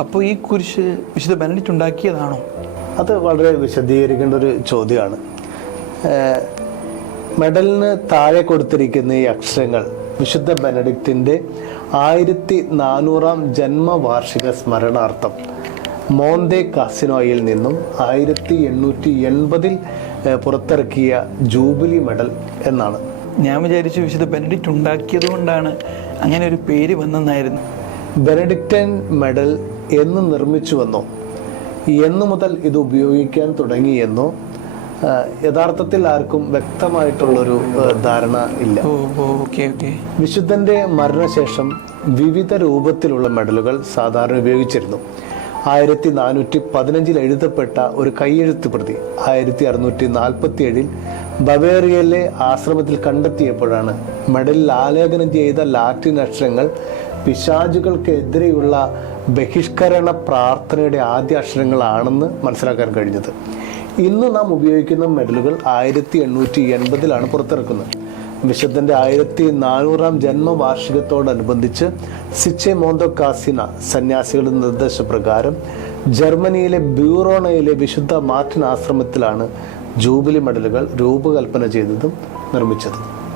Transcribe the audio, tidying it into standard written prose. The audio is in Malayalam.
അപ്പോൾ ഈ കുരിശ് വിശുദ്ധ ബെനഡിക്റ്റ് ഉണ്ടാക്കിയതാണോ? അത് വളരെ വിശദീകരിക്കേണ്ട ഒരു ചോദ്യമാണ്. മെഡലിന് താഴെ കൊടുത്തിരിക്കുന്ന ഈ അക്ഷരങ്ങൾ വിശുദ്ധ ബെനഡിക്റ്റിൻ്റെ 1400 ജന്മവാർഷിക സ്മരണാർത്ഥം മോന്തെ കാസിനോയിൽ നിന്നും 1880 പുറത്തിറക്കിയ ജൂബിലി മെഡൽ എന്നാണ്. ഞാൻ വിചാരിച്ചു വിശുദ്ധ ബെനഡിക്റ്റ് ഉണ്ടാക്കിയത് കൊണ്ടാണ് അങ്ങനെ ഒരു പേര് വന്നെന്നായിരുന്നു. ബെനഡിക്റ്റൻ മെഡൽ എന്ന് നിർമ്മിച്ചുവെന്നോ എന്നു മുതൽ ഇത് ഉപയോഗിക്കാൻ തുടങ്ങിയെന്നോ യഥാർത്ഥത്തിൽ ആർക്കും വ്യക്തമായിട്ടുള്ളൊരു ധാരണ ഇല്ല. വിശുദ്ധന്റെ മരണശേഷം വിവിധ രൂപത്തിലുള്ള മെഡലുകൾ സാധാരണ ഉപയോഗിച്ചിരുന്നു. 1415 എഴുതപ്പെട്ട ഒരു കൈയെഴുത്ത് പ്രതി 1647 ബവേറിയയിലെ ആശ്രമത്തിൽ കണ്ടെത്തിയപ്പോഴാണ് മെഡലിൽ ആലേഖനം ചെയ്ത ലാറ്റിൻ അക്ഷരങ്ങൾ പിശാചുകൾക്കെതിരെയുള്ള ബഹിഷ്കരണ പ്രാർത്ഥനയുടെ ആദ്യ അക്ഷരങ്ങളാണെന്ന് മനസ്സിലാക്കാൻ കഴിഞ്ഞത്. ഇന്ന് നാം ഉപയോഗിക്കുന്ന മെഡലുകൾ 1880 പുറത്തിറക്കുന്നത്. വിശുദ്ധന്റെ 1400 ജന്മവാർഷികത്തോടനുബന്ധിച്ച് സിച്ചെ മോന്തോ കാസിന സന്യാസികളുടെ നിർദ്ദേശപ്രകാരം ജർമ്മനിയിലെ ബ്യൂറോണയിലെ വിശുദ്ധ മാർട്ടിൻ ആശ്രമത്തിലാണ് ജൂബിലി മെഡലുകൾ രൂപകൽപ്പന ചെയ്തതും നിർമ്മിച്ചതും.